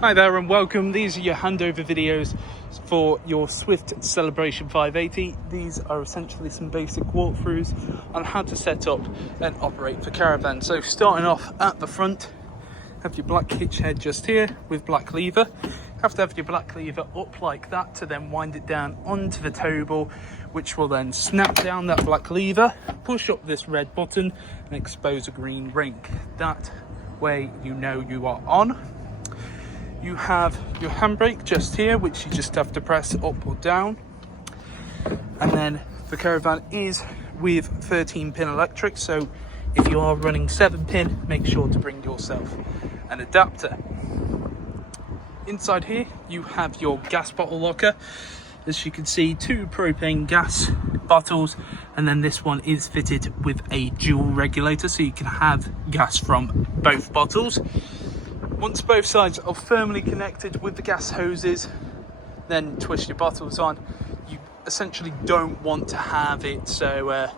Hi there and welcome. These are your handover videos for your Swift Celebration 580. These are essentially some basic walkthroughs on how to set up and operate the caravan. So starting off at the front, have your black hitch head just here with black lever. Have to have your black lever up like that to then wind it down onto the tow ball, which will then snap down that black lever, push up this red button and expose a green ring. That way you know you are on. You have your handbrake just here, which you just have to press up or down. And then the caravan is with 13-pin electric, so if you are running 7-pin, make sure to bring yourself an adapter. Inside here, you have your gas bottle locker. As you can see, 2 propane gas bottles, and then this one is fitted with a dual regulator, so you can have gas from both bottles. Once both sides are firmly connected with the gas hoses, then twist your bottles on. You essentially don't want to have it so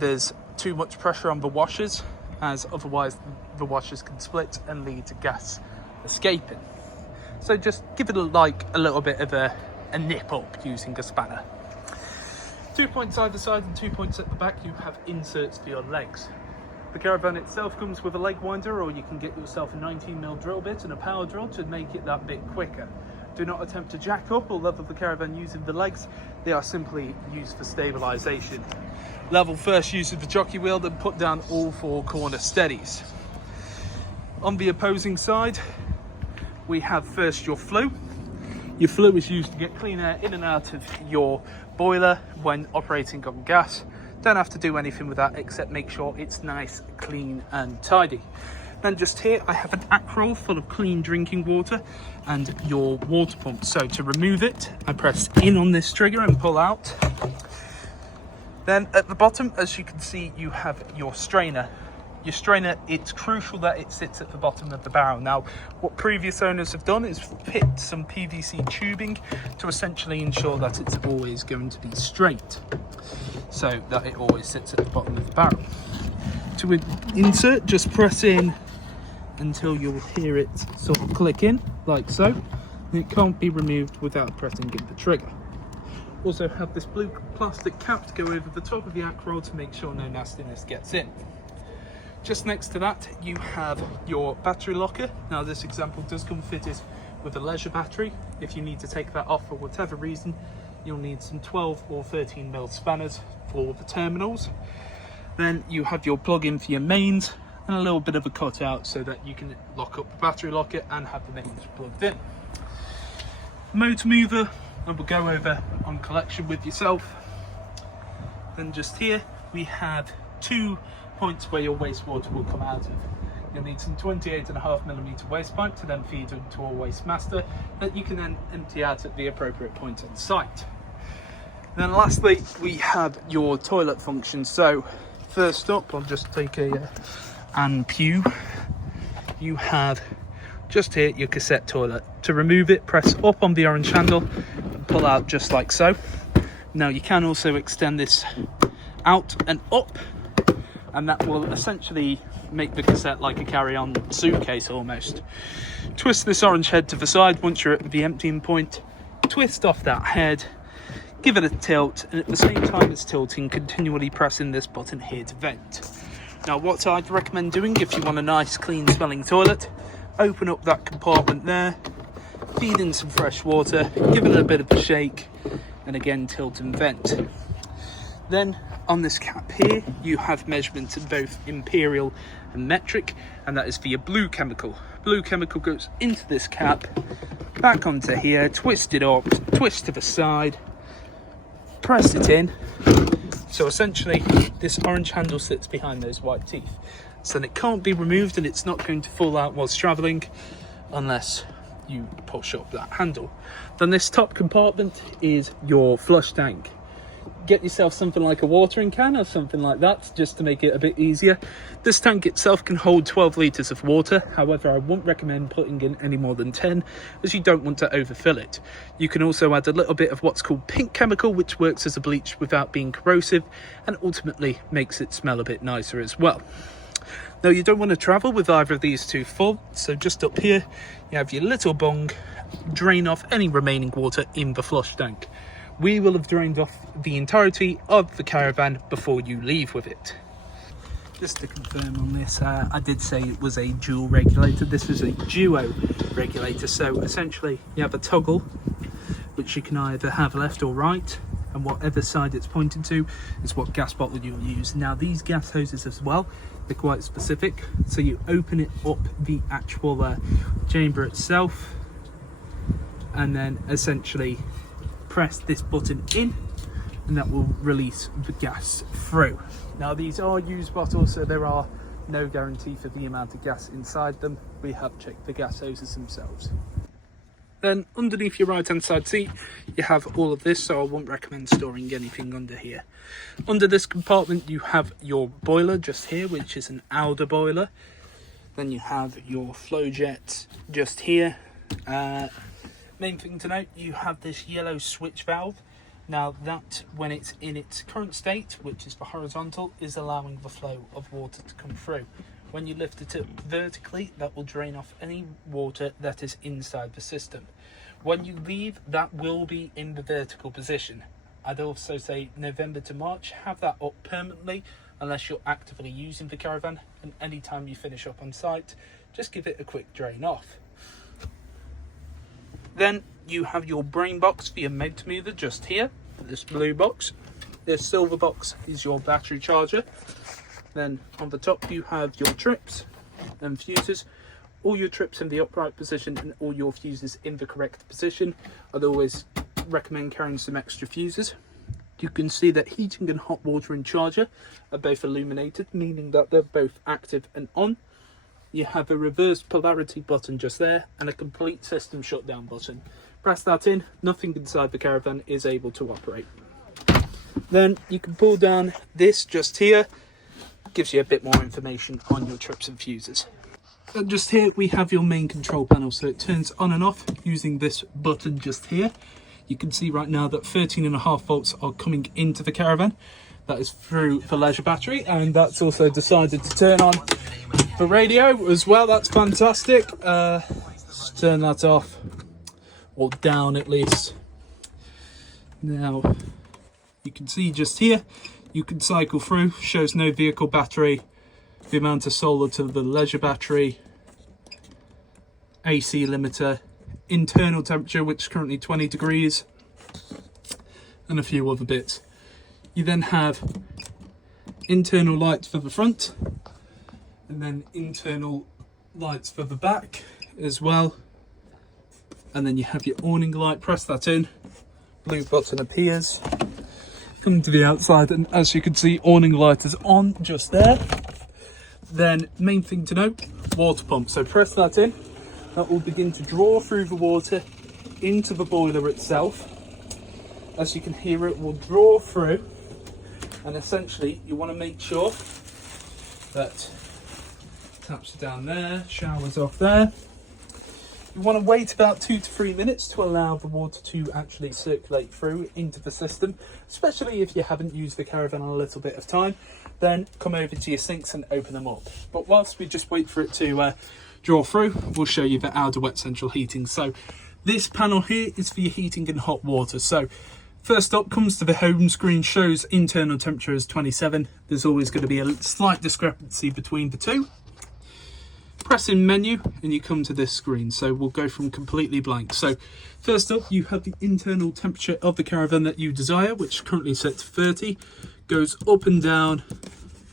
there's too much pressure on the washers, as otherwise the washers can split and lead to gas escaping. So just give it a little bit of a nip up using a spanner. 2 points either side and 2 points at the back, you have inserts for your legs. The caravan itself comes with a leg winder, or you can get yourself a 19mm drill bit and a power drill to make it that bit quicker. Do not attempt to jack up or level the caravan using the legs, they are simply used for stabilisation. Level first using the jockey wheel, then put down all 4 corner steadies. On the opposing side, we have first your flue. Your flue is used to get clean air in and out of your boiler when operating on gas. Don't have to do anything with that except make sure it's nice, clean and tidy. Then just here I have an Akrol full of clean drinking water and your water pump. So to remove it, I press in on this trigger and pull out. Then at the bottom, as you can see, you have your strainer. Your strainer, it's crucial that it sits at the bottom of the barrel. Now, what previous owners have done is fit some PVC tubing to essentially ensure that it's always going to be straight, so that it always sits at the bottom of the barrel. To insert, just press in until you'll hear it sort of click in, like so. And it can't be removed without pressing in the trigger. Also have this blue plastic cap to go over the top of the Akrol to make sure no nastiness gets in. Just next to that, you have your battery locker. Now this example does come fitted with a leisure battery. If you need to take that off for whatever reason, you'll need some 12 or 13mm spanners for the terminals. Then you have your plug-in for your mains and a little bit of a cutout so that you can lock up the battery locker and have the mains plugged in. Motor mover, I will go over on collection with yourself. Then just here, we have 2 points where your wastewater will come out of. You'll need some 28.5mm waste pipe to then feed into a waste master that you can then empty out at the appropriate point on site. Then lastly, we have your toilet function. So first up, I'll just take an pew. You have just here your cassette toilet. To remove it, press up on the orange handle and pull out just like so. Now you can also extend this out and up, and that will essentially make the cassette like a carry-on suitcase almost. Twist this orange head to the side once you're at the emptying point. Twist off that head, give it a tilt, and at the same time it's tilting, continually pressing this button here to vent. Now what I'd recommend doing if you want a nice clean smelling toilet, open up that compartment there, feed in some fresh water, give it a bit of a shake, and again tilt and vent. Then on this cap here, you have measurements in both imperial and metric, and that is for your blue chemical. Blue chemical goes into this cap, back onto here, twist it up, twist to the side, press it in. So essentially, this orange handle sits behind those white teeth. So then it can't be removed and it's not going to fall out whilst travelling unless you push up that handle. Then this top compartment is your flush tank. Get yourself something like a watering can or something like that just to make it a bit easier. This tank itself can hold 12 litres of water. However, I wouldn't recommend putting in any more than 10 as you don't want to overfill it. You can also add a little bit of what's called pink chemical, which works as a bleach without being corrosive and ultimately makes it smell a bit nicer as well. Now you don't want to travel with either of these two full, so just up here you have your little bung, drain off any remaining water in the flush tank. We will have drained off the entirety of the caravan before you leave with it. Just to confirm on this, I did say it was a dual regulator. This is a duo regulator, so essentially you have a toggle which you can either have left or right, and whatever side it's pointing to is what gas bottle you'll use. Now these gas hoses as well, they're quite specific, so you open it up the actual chamber itself and then essentially press this button in, and that will release the gas through. Now these are used bottles, so there are no guarantee for the amount of gas inside them. We have checked the gas hoses themselves. Then underneath your right hand side seat you have all of this, so I wouldn't recommend storing anything under here. Under this compartment you have your boiler just here, which is an Alder boiler. Then you have your flow jet just here. Main thing to note, you have this yellow switch valve. Now that, when it's in its current state, which is the horizontal, is allowing the flow of water to come through. When you lift it up vertically, that will drain off any water that is inside the system. When you leave, that will be in the vertical position. I'd also say November to March, have that up permanently unless you're actively using the caravan, and anytime you finish up on site, just give it a quick drain off. Then you have your brain box for your Megtamover just here, this blue box. This silver box is your battery charger. Then on the top you have your trips and fuses. All your trips in the upright position and all your fuses in the correct position. I'd always recommend carrying some extra fuses. You can see that heating and hot water and charger are both illuminated, meaning that they're both active and on. You have a reverse polarity button just there and a complete system shutdown button. Press that in, nothing inside the caravan is able to operate. Then you can pull down this just here, gives you a bit more information on your trips and fuses. And just here we have your main control panel, so it turns on and off using this button just here. You can see right now that 13.5 volts are coming into the caravan. That is through the leisure battery, and that's also decided to turn on the radio as well. That's fantastic. Let's turn that off, or down at least. Now you can see just here you can cycle through, shows no vehicle battery, the amount of solar to the leisure battery, AC limiter, internal temperature which is currently 20 degrees, and a few other bits. You then have internal lights for the front, and then internal lights for the back as well. And then you have your awning light, press that in, blue button appears. Come to the outside, and as you can see, awning light is on just there. Then main thing to note, water pump. So press that in, that will begin to draw through the water into the boiler itself. As you can hear, it will draw through, and essentially you want to make sure that taps are down there, showers off there. You want to wait about 2 to 3 minutes to allow the water to actually circulate through into the system, especially if you haven't used the caravan in a little bit of time. Then come over to your sinks and open them up. But whilst we just wait for it to draw through, we'll show you the Alder Wet Central Heating. So this panel here is for your heating and hot water. So first up comes to the home screen, shows internal temperature as 27. There's always going to be a slight discrepancy between the two. Press in menu and you come to this screen, so we'll go from completely blank. So first up you have the internal temperature of the caravan that you desire, which is currently set to 30, goes up and down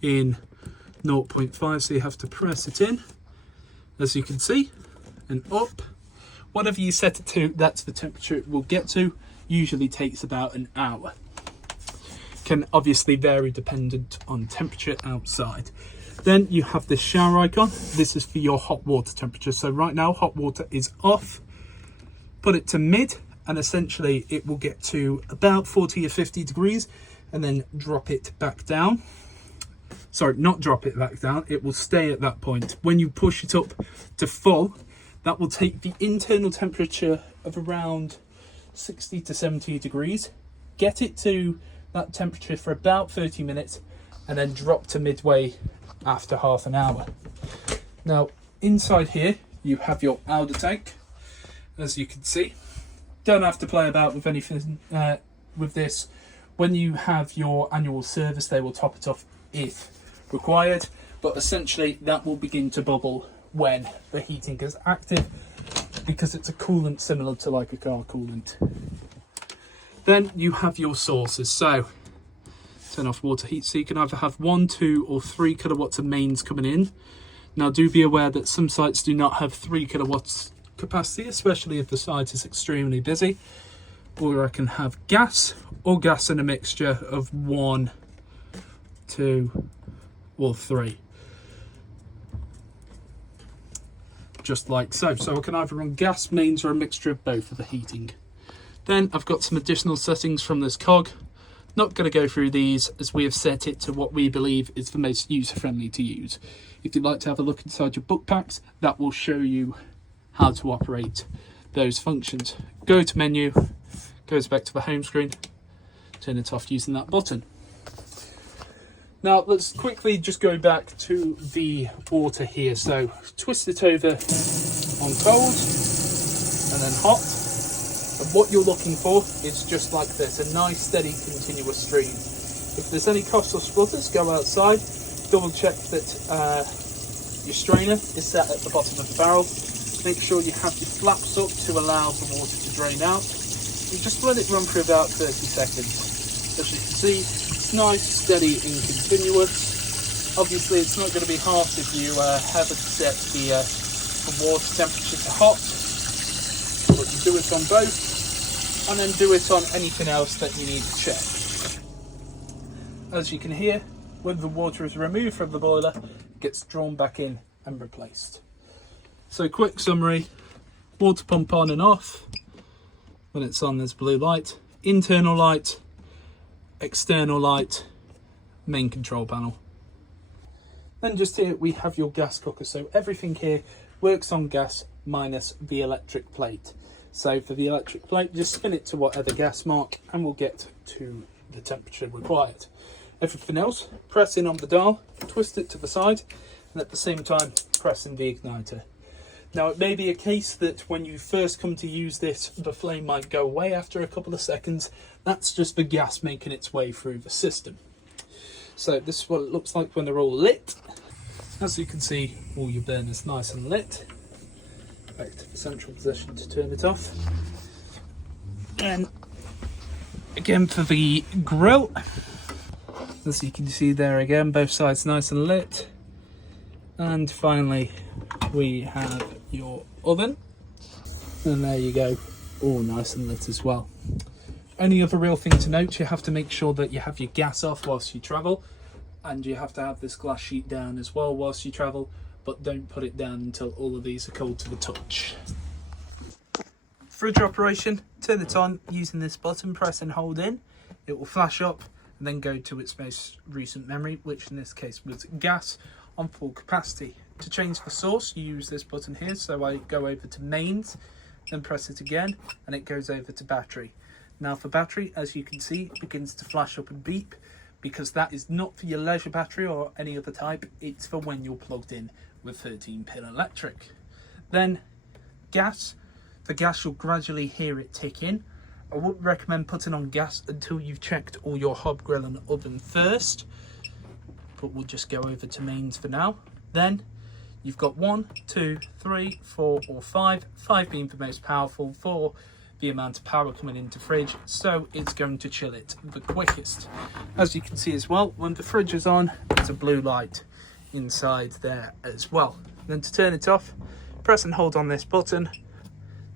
in 0.5, so you have to press it in, as you can see, and up. Whatever you set it to, that's the temperature it will get to. Usually takes about an hour. Can obviously vary dependent on temperature outside. Then you have this shower icon. This is for your hot water temperature. So right now hot water is off. Put it to mid and essentially it will get to about 40 or 50 degrees and then drop it back down. Sorry, not drop it back down. It will stay at that point. When you push it up to full, that will take the internal temperature of around 60 to 70 degrees. Get it to that temperature for about 30 minutes. and then drop to midway after half an hour. Now inside here you have your outer tank, as you can see. Don't have to play about with anything with this. When you have your annual service, they will top it off if required, but essentially that will begin to bubble when the heating is active, because it's a coolant similar to like a car coolant. Then you have your sources. So turn off water heat, so you can either have 1, 2 or 3 kilowatts of mains coming in. Now do be aware that some sites do not have 3 kilowatts capacity, especially if the site is extremely busy. Or I can have gas, or gas in a mixture of 1, 2 or 3. Just like so. So I can either run gas, mains, or a mixture of both for the heating. Then I've got some additional settings from this cog. Not going to go through these, as we have set it to what we believe is the most user friendly to use. If you'd like to have a look inside your book packs, that will show you how to operate those functions. Go to menu, goes back to the home screen, turn it off using that button. Now let's quickly just go back to the water here. So twist it over on cold and then hot. And what you're looking for is just like this, a nice steady continuous stream. If there's any coughs or splutters, go outside, double check that your strainer is set at the bottom of the barrel. Make sure you have your flaps up to allow the water to drain out. And just let it run for about 30 seconds. As you can see, it's nice, steady and continuous. Obviously it's not going to be harsh if you haven't set the water temperature to hot. But you do it on both, and then do it on anything else that you need to check. As you can hear, when the water is removed from the boiler, it gets drawn back in and replaced. So quick summary: water pump on and off. When it's on, there's blue light, internal light, external light, main control panel. Then just here we have your gas cooker. So everything here works on gas minus the electric plate. So for the electric plate, just spin it to whatever gas mark and we'll get to the temperature required. Everything else, press in on the dial, twist it to the side, and at the same time press in the igniter. Now it may be a case that when you first come to use this, the flame might go away after a couple of seconds. That's just the gas making its way through the system. So this is what it looks like when they're all lit. As you can see, all your burners nice and lit. Back to the central position to turn it off. And again for the grill, as you can see there again, both sides nice and lit. And finally we have your oven, and there you go, all nice and lit as well. Only other real thing to note, you have to make sure that you have your gas off whilst you travel, and you have to have this glass sheet down as well whilst you travel, but don't put it down until all of these are cold to the touch. Fridge operation, turn it on using this button, press and hold in. It will flash up and then go to its most recent memory, which in this case was gas on full capacity. To change the source, you use this button here. So I go over to mains, then press it again, and it goes over to battery. Now for battery, as you can see, it begins to flash up and beep, because that is not for your leisure battery or any other type. It's for when you're plugged in with 13-pin electric. Then gas. For gas, you'll gradually hear it tick in. I wouldn't recommend putting on gas until you've checked all your hob, grill and oven first, but we'll just go over to mains for now. Then you've got 1, 2, 3, 4 or 5, 5 being the most powerful for the amount of power coming into fridge, so it's going to chill it the quickest. As you can see as well, when the fridge is on, there's a blue light inside there as well. Then to turn it off, press and hold on this button,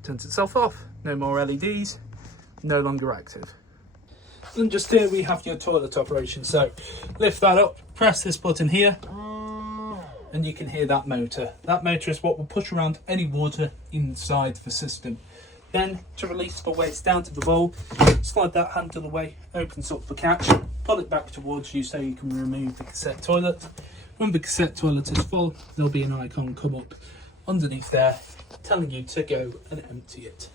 turns itself off. No more LEDs, no longer active. And just here we have your toilet operation. So lift that up, press this button here, and you can hear that motor. That motor is what will push around any water inside the system. Then to release the waste down to the bowl, slide that handle away, opens up the catch, pull it back towards you so you can remove the cassette toilet. When the cassette toilet is full, there'll be an icon come up underneath there telling you to go and empty it.